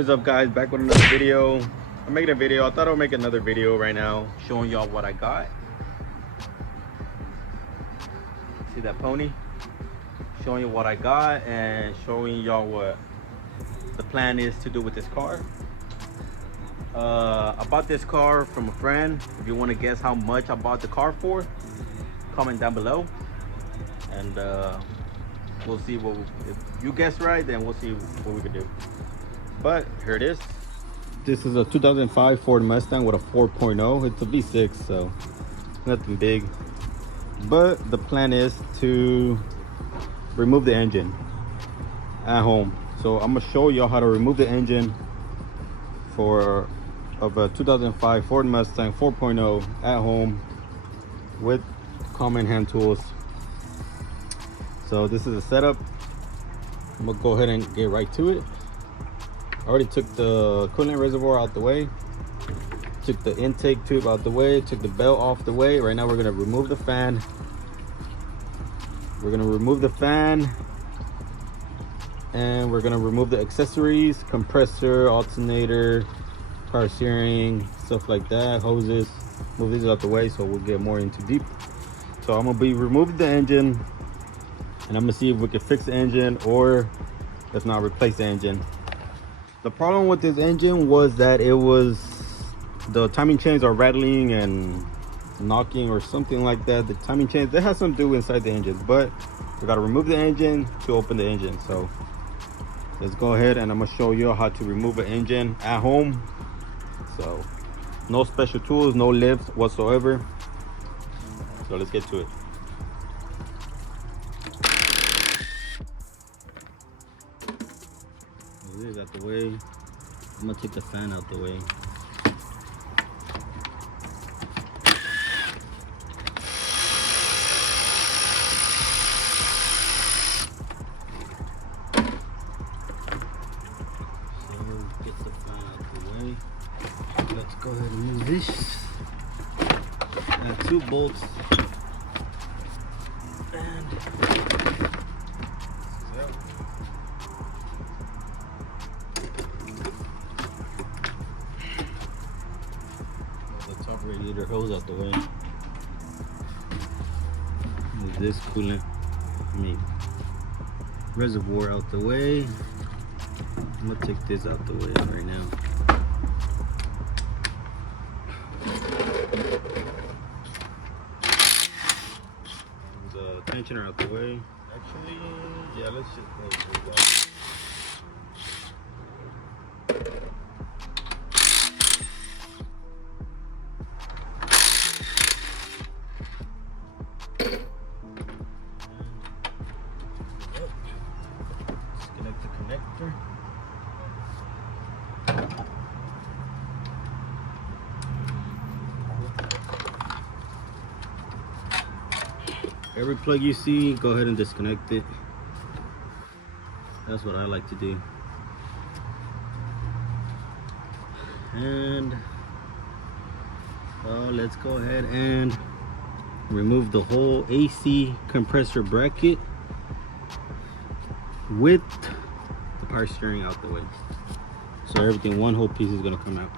What is up, guys? Back with another video. I'm making a video. I thought I'll make another video right now showing y'all what I got. See that pony? Showing you what I got and showing y'all what the plan is to do with this car. I bought this car from a friend. If you want to guess how much I bought the car for, comment down below, and we'll see what if you guess right, then we'll see what we can do. But here it is. This is a 2005 Ford Mustang with a 4.0. It's a V6, so nothing big, but the plan is to remove the engine at home. So I'm gonna show y'all how to remove the engine of a 2005 Ford Mustang 4.0 at home with common hand tools. So this is a setup. I'm gonna go ahead and get right to it. I already took the coolant reservoir out the way, took the intake tube out the way, took the belt off the way. Right now we're gonna remove the fan. We're gonna remove the fan, and we're gonna remove the accessories, compressor, alternator, power steering, stuff like that, hoses. Move these out the way so we'll get more into deep. So I'm gonna be removing the engine, and I'm gonna see if we can fix the engine, or if not, replace the engine. The problem with this engine was that the timing chains are rattling and knocking or something like that. The timing chains, they have something to do inside the engine, but we gotta remove the engine to open the engine. So let's go ahead, and I'm gonna show you how to remove an engine at home. So no special tools, no lifts whatsoever. So let's get to it. This is out the way. I'm gonna take the fan out the way. So get the fan out the way. Let's go ahead and use this. I have 2 bolts, and the top radiator hose out the way. Move this coolant, reservoir out the way. I'm gonna take this out the way right now. The tensioner out the way. Actually, yeah, let's just go through that. Disconnect the connector. Every plug you see, go ahead and disconnect it. That's what I like to do. And let's go ahead and remove the whole AC compressor bracket with the power steering out the way. So everything, one whole piece is gonna come out.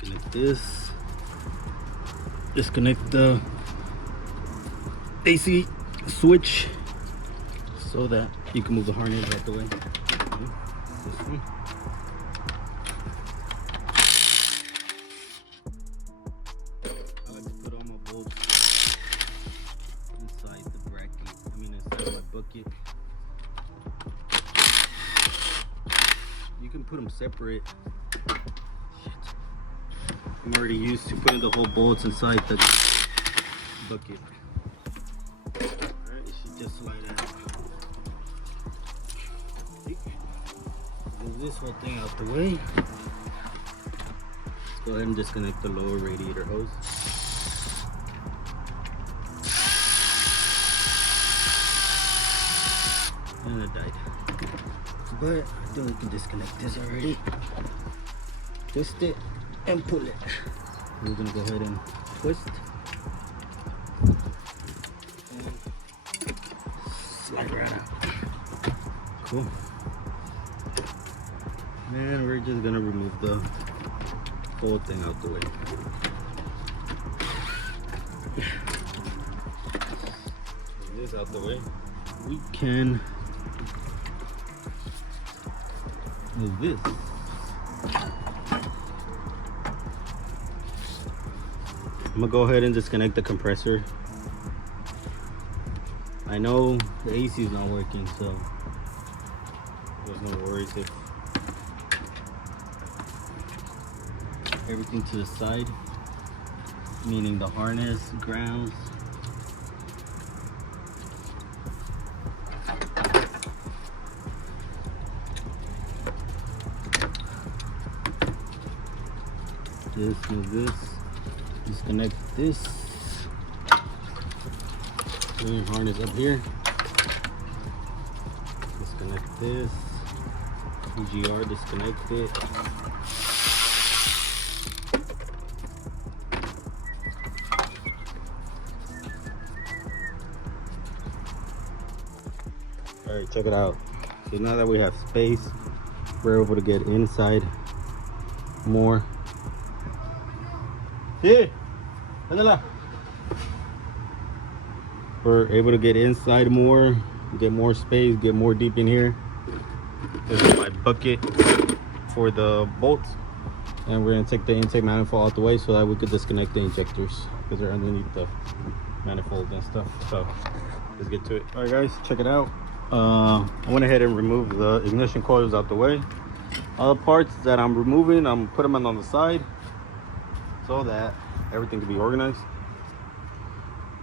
Disconnect this. Disconnect the AC switch so that you can move the harness out the way. This one. I like to put all my bolts inside the bracket, inside my bucket. You can put them separate. I'm already used to putting the whole bolts inside the bucket. Alright, it should just slide out. Move this whole thing out the way. Let's go ahead and disconnect the lower radiator hose. And it died. But I think we can disconnect this already. Twist it and pull it. We're gonna go ahead and twist and slide right out. Cool. And we're just gonna remove the whole thing out the way. This out the way. We can move this. I'm gonna go ahead and disconnect the compressor. I know the AC is not working, so there's no worries if everything to the side, meaning the harness, grounds. Move this, disconnect this, harness up here, disconnect this, EGR, disconnect it. Alright, check it out. So now that we have space, we're able to get inside more. Yeah. We're able to get inside more, get more space, get more deep in here. This is my bucket for the bolts, and we're gonna take the intake manifold out the way so that we could disconnect the injectors because they're underneath the manifold and stuff. So let's get to it. All right, guys, check it out. I went ahead and removed the ignition coils out the way. All the parts that I'm removing, I'm putting them on the side so that everything can be organized.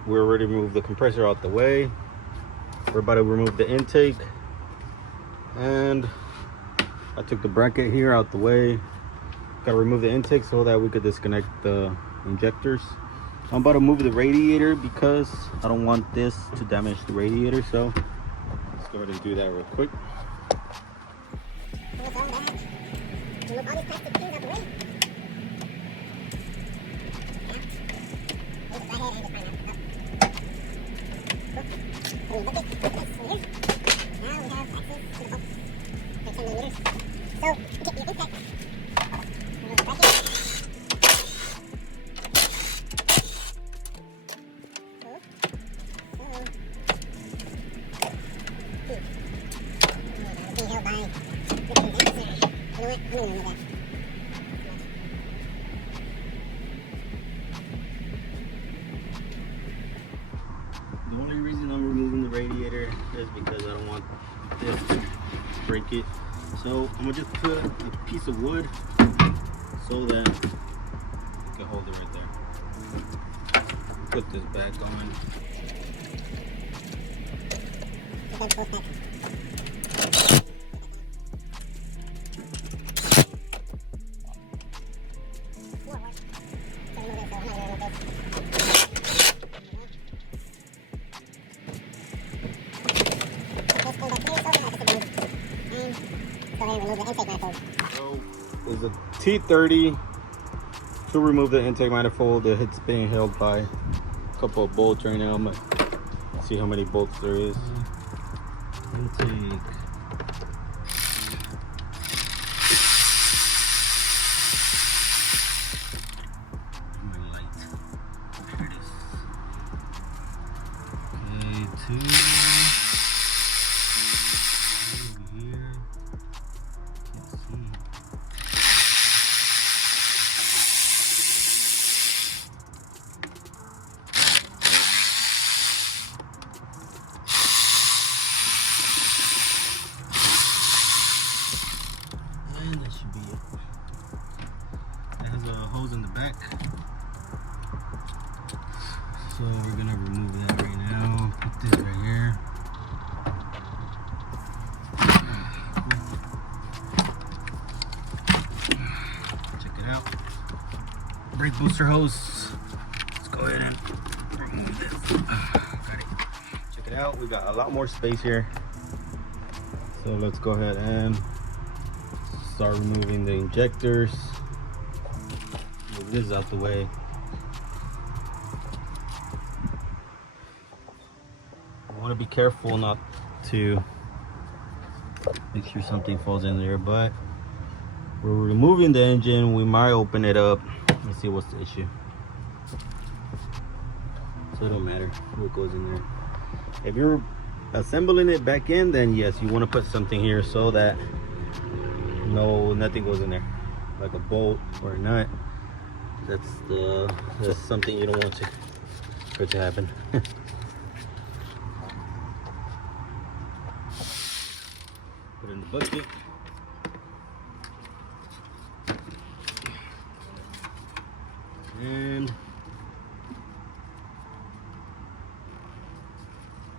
We're already removed the compressor out the way. We're about to remove the intake, and I took the bracket here out the way. Got to remove the intake so that we could disconnect the injectors. I'm about to move the radiator because I don't want this to damage the radiator, so let's go ahead and do that real quick. The only reason I'm removing the radiator is because I don't want this to break it. So I'm gonna just put a piece of wood so that you can hold it right there. Put this back on. So there's a T30 to remove the intake manifold. It's being held by a couple of bolts right now. I'm gonna see how many bolts there is. Intake. There it is. Okay, two. That should be it. It has a hose in the back, so we're gonna remove that right now. Put this right here. Check it out. Brake booster hose. Let's go ahead and remove this. Got it. Check it out. We got a lot more space here, so let's go ahead and start removing the injectors. Move this out the way. I want to be careful not to Make sure something falls in there, but we're removing the engine. We might open it up. Let's see what's the issue. So it don't matter what goes in there. If you're assembling it back in, then yes, you want to put something here so that nothing goes in there, like a bolt or a nut. That's something you don't want for it to happen. Put it in the bucket. And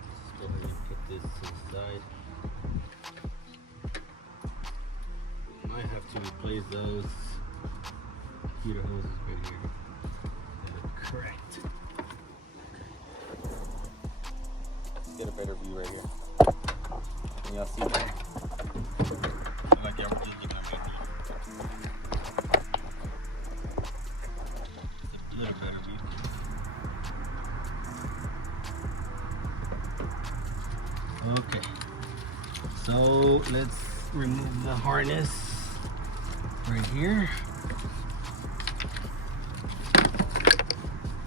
let's go ahead and put this to the side. We might have to replace those heater hoses right here that are cracked. Let's get a better view right here. Can y'all see that? I feel like everything's gonna make a little better view. Okay, so let's remove the harness right here.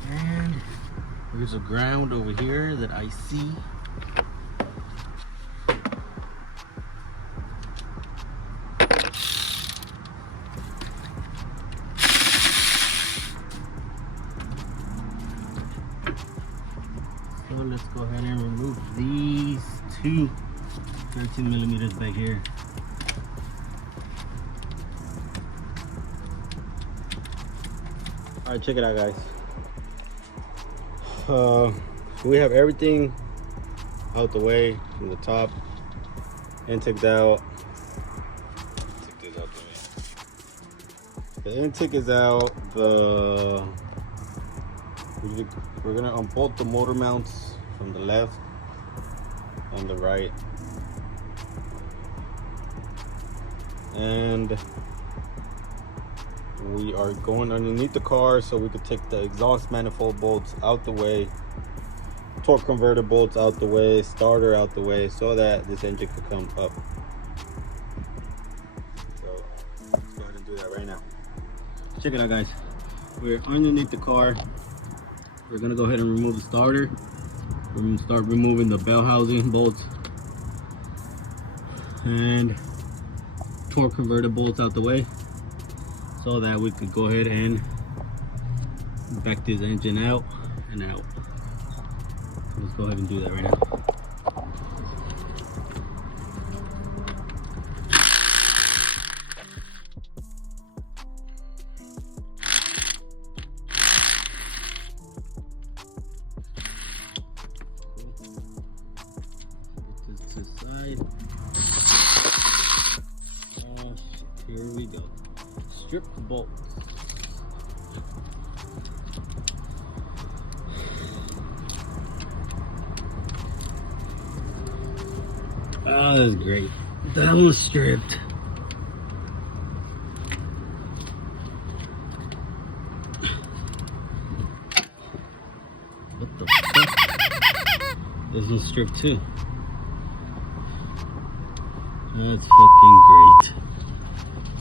And there's a ground over here that I see. So let's go ahead and remove these two 13 millimeters back here. All right, check it out, guys. We have everything out the way from the top. Intake's out. Take this out the way. The intake is out. We're gonna unbolt the motor mounts from the left and the right, and we are going underneath the car so we could take the exhaust manifold bolts out the way, torque converter bolts out the way, starter out the way, so that this engine could come up. So let's go ahead and do that right now. Check it out, guys. We're underneath the car. We're gonna go ahead and remove the starter. We're gonna start removing the bell housing bolts and torque converter bolts out the way, so that we could go ahead and back this engine out and out. So let's go ahead and do that right now. Put this to the side. Oh shit, here we go. Strip the bolts. Oh, that's great. That one's stripped. What the fuck? This one's stripped too. That's fucking great.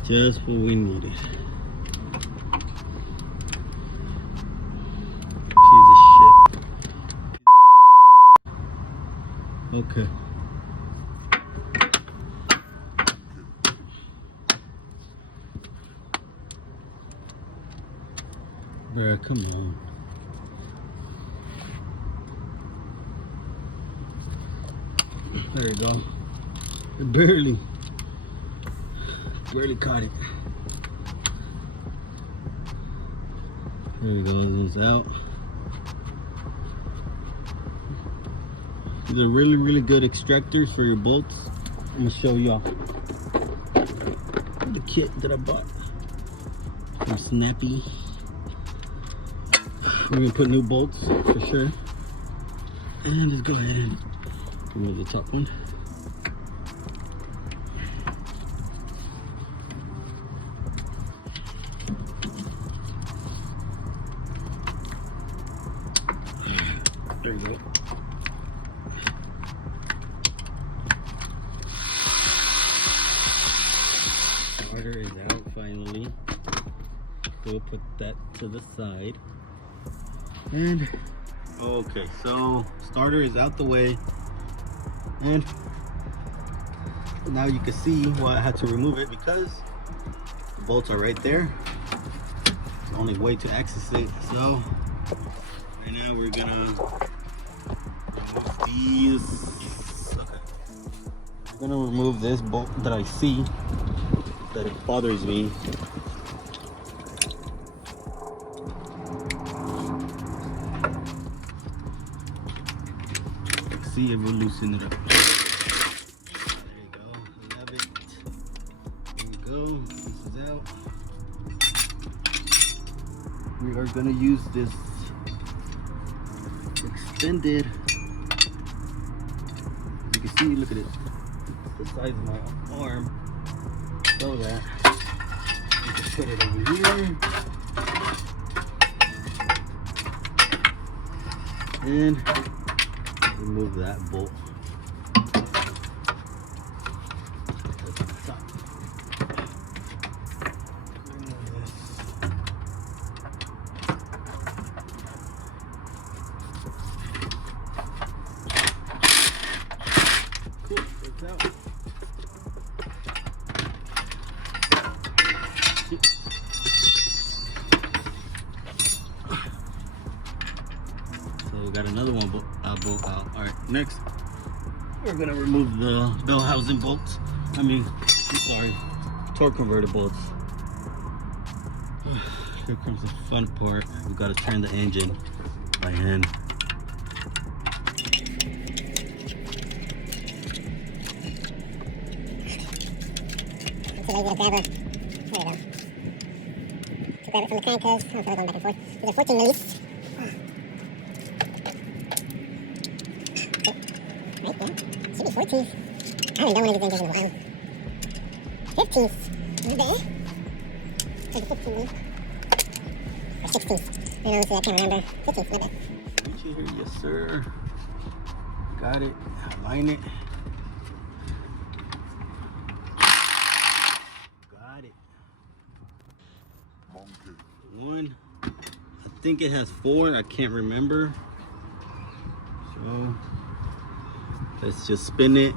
Just what we needed. Piece of shit. Okay. There, come on. There you go. It barely caught it. There we go, this out. These are really good extractors for your bolts. I'm gonna show y'all the kit that I bought from Snappy. We're gonna put new bolts for sure. And just go ahead and remove the top one. There you go. we'll put that to the side. And okay, so starter is out the way, and now you can see why I had to remove it, because the bolts are right there. It's the only way to access it. So right now we're gonna remove these. Okay, I'm gonna remove this bolt that I see that it bothers me. See if we'll loosen it up. There you go. I love it. There you go. This is out. We are gonna use this extended. As you can see, look at it. It's the size of my arm. So that you can put it over here. And remove that bolt. Cool, it's out. So we got another one bolt out. All right, next we're gonna remove the bell housing bolts. I'm sorry, torque converter bolts. Here comes the fun part. We gotta turn the engine by hand. So you gotta grab there we go. So grab it from the crank hose. I'm going back and forth. There's a 14 release. Right there. Should be 14. I haven't done one of these engines in a while. 15. Right there. There's a 15 release. Or 16. I can't remember. 15, my bad. Reach here, yes sir. Got it. Align it. Got it. One. I think it has 4. I can't remember. So let's just spin it.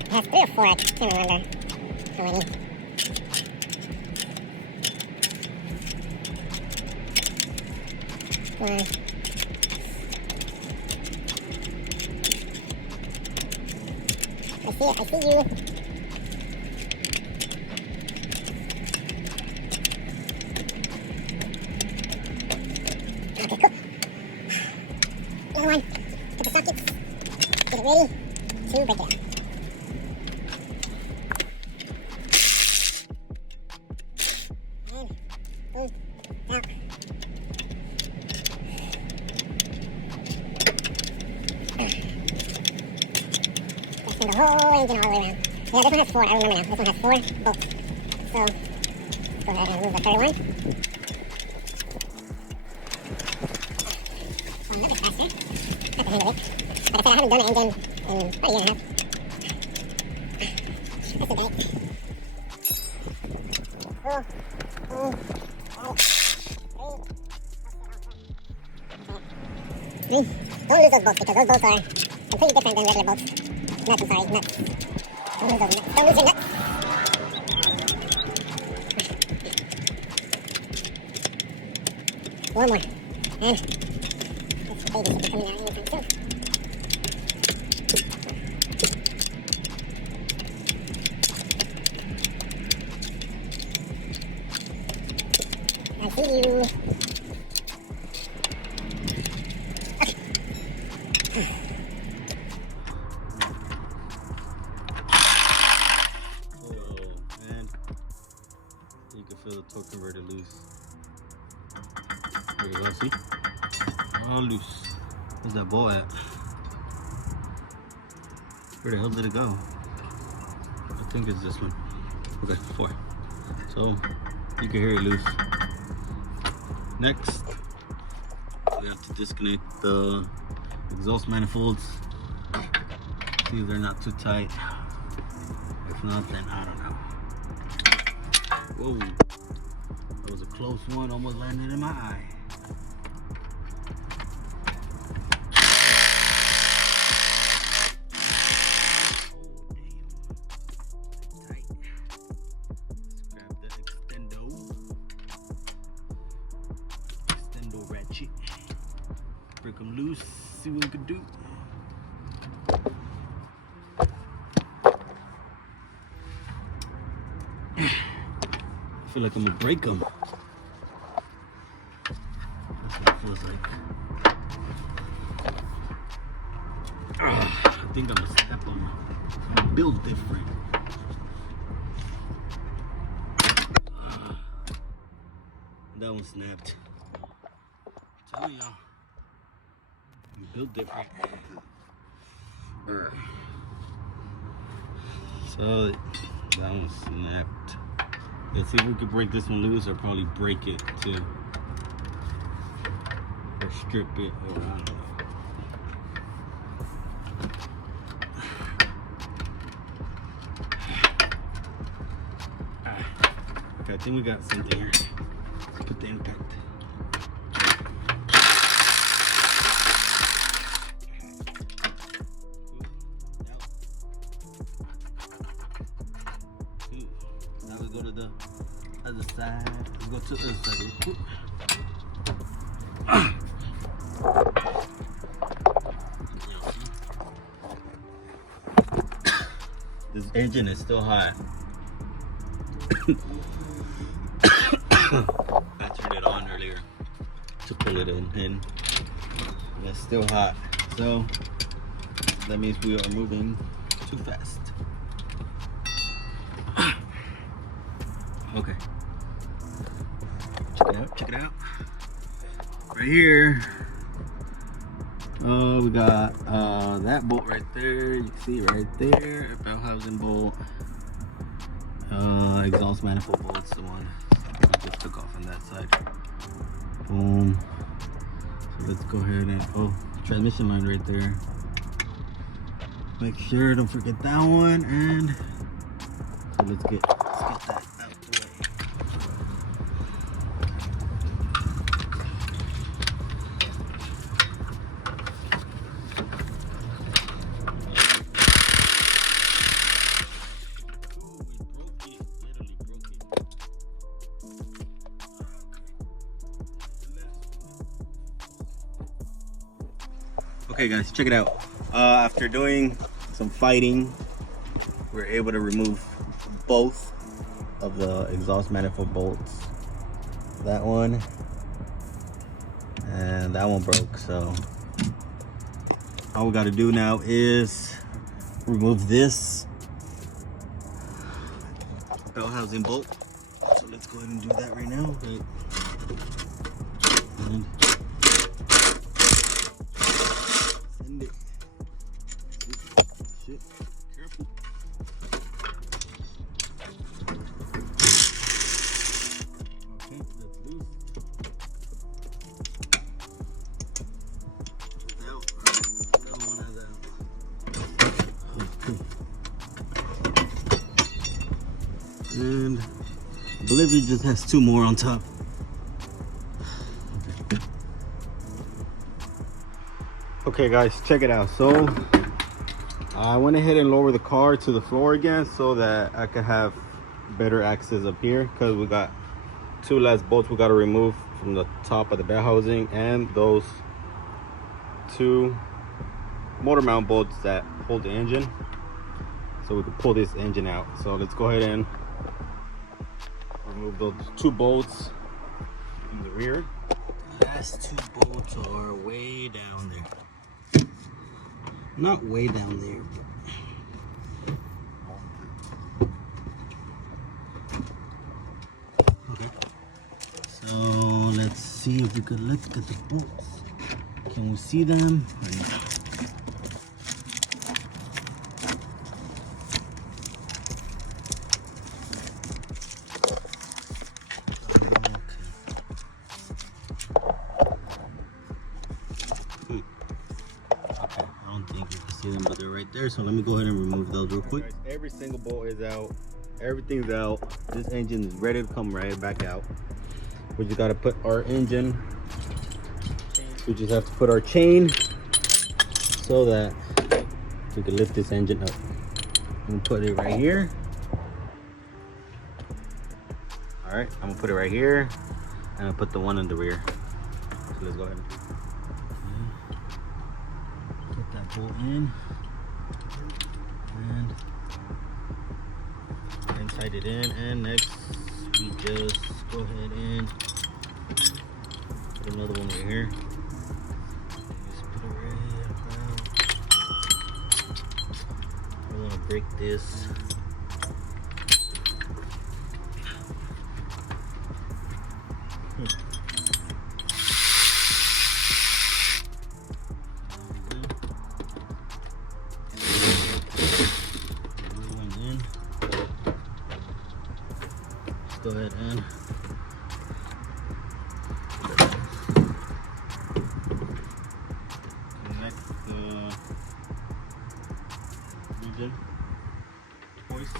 It has 3 or 4, I can't remember how many. One. I see it, I see you. Okay, cool. Another one. Put the sockets. Get it ready to break it out. Out. Spin the whole engine all the way around. Yeah, this one has 4. I remember now. This one has 4 bolts. So let's go ahead and remove the third one. Oh, a little bit faster. Got the hang of it. Like I said, I haven't done an engine in about a year and a half. That's a bite. Don't lose those bolts, because those bolts are completely different than regular bolts. Nuts, I'm sorry, nuts. Don't lose those nuts. Don't lose your nuts. One more. And this baby should be coming out anytime soon. I see you. You can feel the torque converter loose. There you go, see? All loose. Where's that ball at? Where the hell did it go? I think it's this one. Okay, 4. So you can hear it loose. Next, We have to disconnect the exhaust manifolds. See if they're not too tight. If not, then I don't know. Whoa, that was a close one, almost landed in my eye. Break them loose, see what we can do. I feel like I'm gonna break them. That's what it feels like. I think I'm gonna step on them. I'm built different. That one snapped. I'm telling y'all. Built different. So that one snapped. Let's see if we can break this one loose, or probably break it too, or strip it, or I don't know. Okay, I think we got something here. Let's put the impact. Go to the other side. Let's go to the other side. This engine is still hot. I turned it on earlier to pull it in, and it's still hot. So that means we are moving too fast. Okay. Check it out. Right here. We got that bolt right there. You can see right there. Bell housing bolt. Exhaust manifold bolt's the one I just took off on that side. Boom. So let's go ahead and transmission line right there. Make sure don't forget that one, and so let's get that out the way. Okay guys, check it out. After doing some fighting, we were able to remove both of the exhaust manifold bolts. That one and that one broke, so all we got to do now is remove this bell housing bolt. So let's go ahead and do that right now. And send it. Shit, careful. Okay, that's loose. Out. Another one has out. Okay. And I believe it just has two more on top. Okay guys, check it out. So I went ahead and lowered the car to the floor again so that I could have better access up here, because we got two last bolts we got to remove from the top of the bell housing, and those two motor mount bolts that hold the engine, so we can pull this engine out. So let's go ahead and remove those two bolts in the rear. The last two bolts are way down there. Not way down there, but okay. So let's see if we could look at the bolts. Can we see them? Okay, I don't think you can see them, but they're right there. So let me go ahead and remove those real quick. Guys, every single bolt is out. Everything's out. This engine is ready to come right back out. We just got to put our engine. We just have to put our chain so that we can lift this engine up. I'm gonna put it right here. All right, I'm gonna put it right here, and I'll put the one in the rear. So let's go ahead and put that bolt in, and tight it in. And next, we just go ahead and put another one right here. Just put it right here. I want to break this. Go ahead and connect the engine hoist.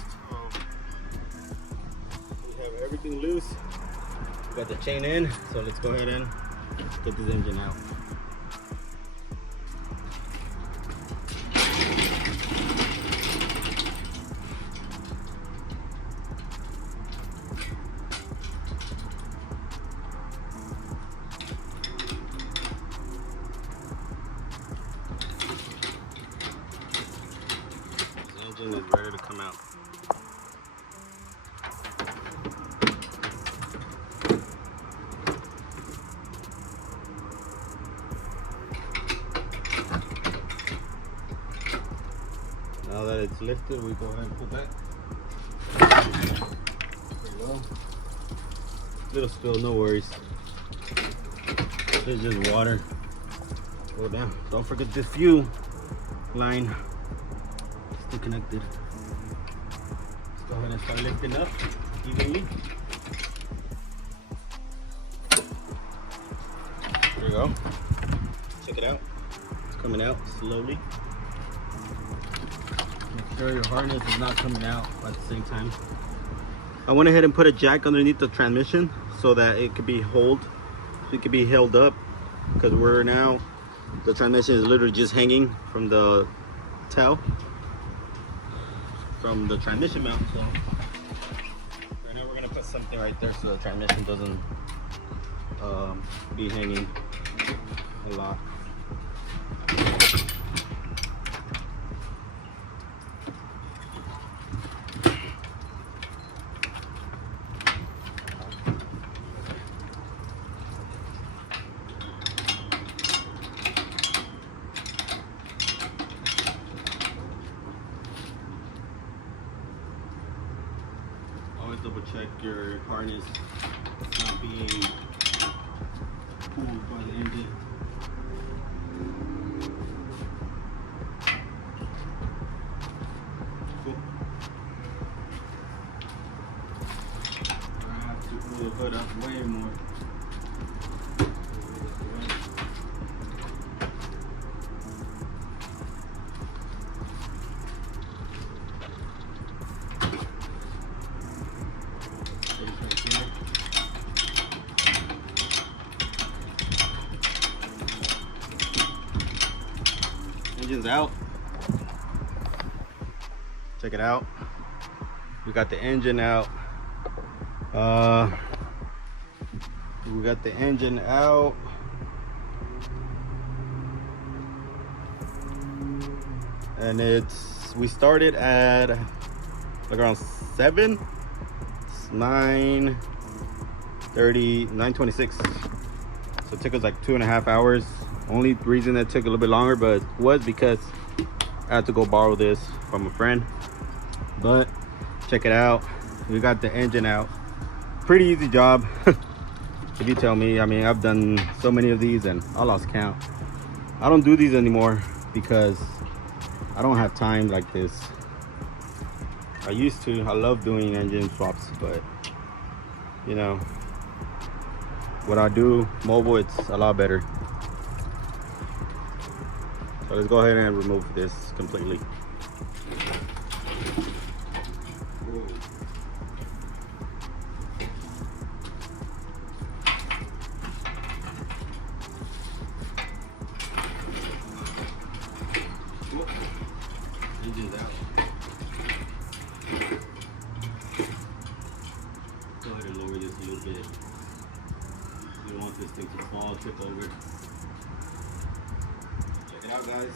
We have everything loose. We got the chain in, so let's go ahead and get this engine out. Is ready to come out. Now that it's lifted, we go ahead and put that. There we go. Little spill, no worries. It's just water. Go down. Don't forget this fuel line. Still connected. Let's go ahead and start lifting up evenly. There you go. Check it out. It's coming out slowly. Make sure your harness is not coming out at the same time. I went ahead and put a jack underneath the transmission so that it could be held up, because we're now, the transmission is literally just hanging from the tail, from the transmission mount. So right now we're gonna put something right there so the transmission doesn't be hanging a lot. Double check your harness not being pulled by the engine. Cool. I have to pull the hood up way more. Engine's out. Check it out. We got the engine out. We got the engine out. And we started at like around 7. It's 9:30, 9:26. So it took us like 2.5 hours. Only reason that took a little bit longer was because I had to go borrow this from a friend. But check it out, we got the engine out. Pretty easy job. If you tell me. I mean, I've done so many of these and I lost count. I don't do these anymore because I don't have time like this. I used to. I love doing engine swaps, but you know, what I do mobile, it's a lot better. So let's go ahead and remove this completely. Engine's out. Go ahead and lower this a little bit. You don't want this thing to fall, tip over. Check it out, guys.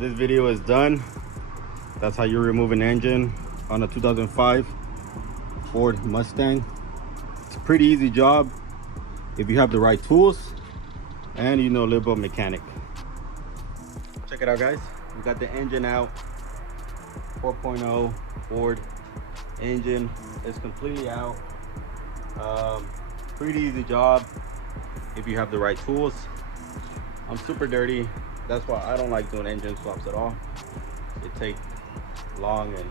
This video is done. That's how you remove an engine on a 2005 Ford Mustang. It's a pretty easy job if you have the right tools and you know a little bit of mechanic. Check it out, guys. We got the engine out. 4.0 Ford engine is completely out. Pretty easy job if you have the right tools. I'm super dirty. That's why I don't like doing engine swaps at all. It takes long, and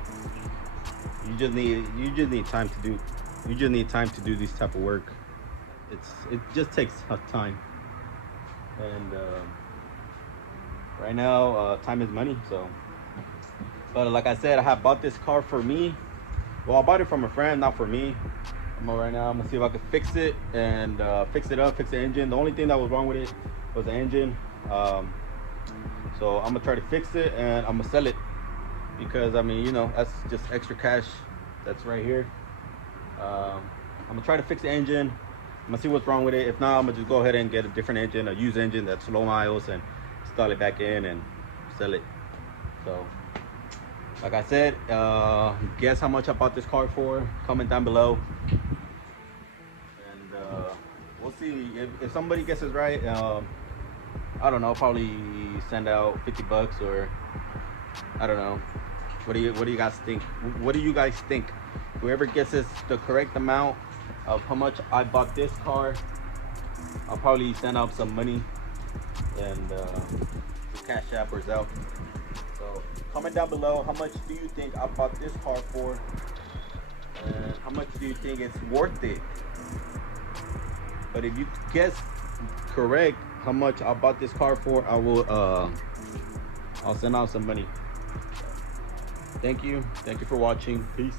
you just need time to do this type of work. It just takes time, and right now time is money. So, but like I said, I have bought this car for me. Well, I bought it from a friend, not for me. Right now I'm gonna see if I can fix it and fix it up, fix the engine. The only thing that was wrong with it was the engine. So I'm gonna try to fix it and I'm gonna sell it, because I mean, you know, that's just extra cash that's right here. I'm gonna try to fix the engine. I'm gonna see what's wrong with it. If not, I'm gonna just go ahead and get a different engine, a used engine that's low miles, and install it back in and sell it. So like I said, guess how much I bought this car for? Comment down below, and we'll see if somebody guesses right. I don't know, I'll probably send out 50 bucks, or I don't know. What do you guys think? What do you guys think? Whoever guesses the correct amount of how much I bought this car, I'll probably send out some money, and Cash App or Zelle. So comment down below, how much do you think I bought this car for, and how much do you think it's worth it? But if you guess correct how much I bought this car for, I will I'll send out some money. Thank you for watching. Peace.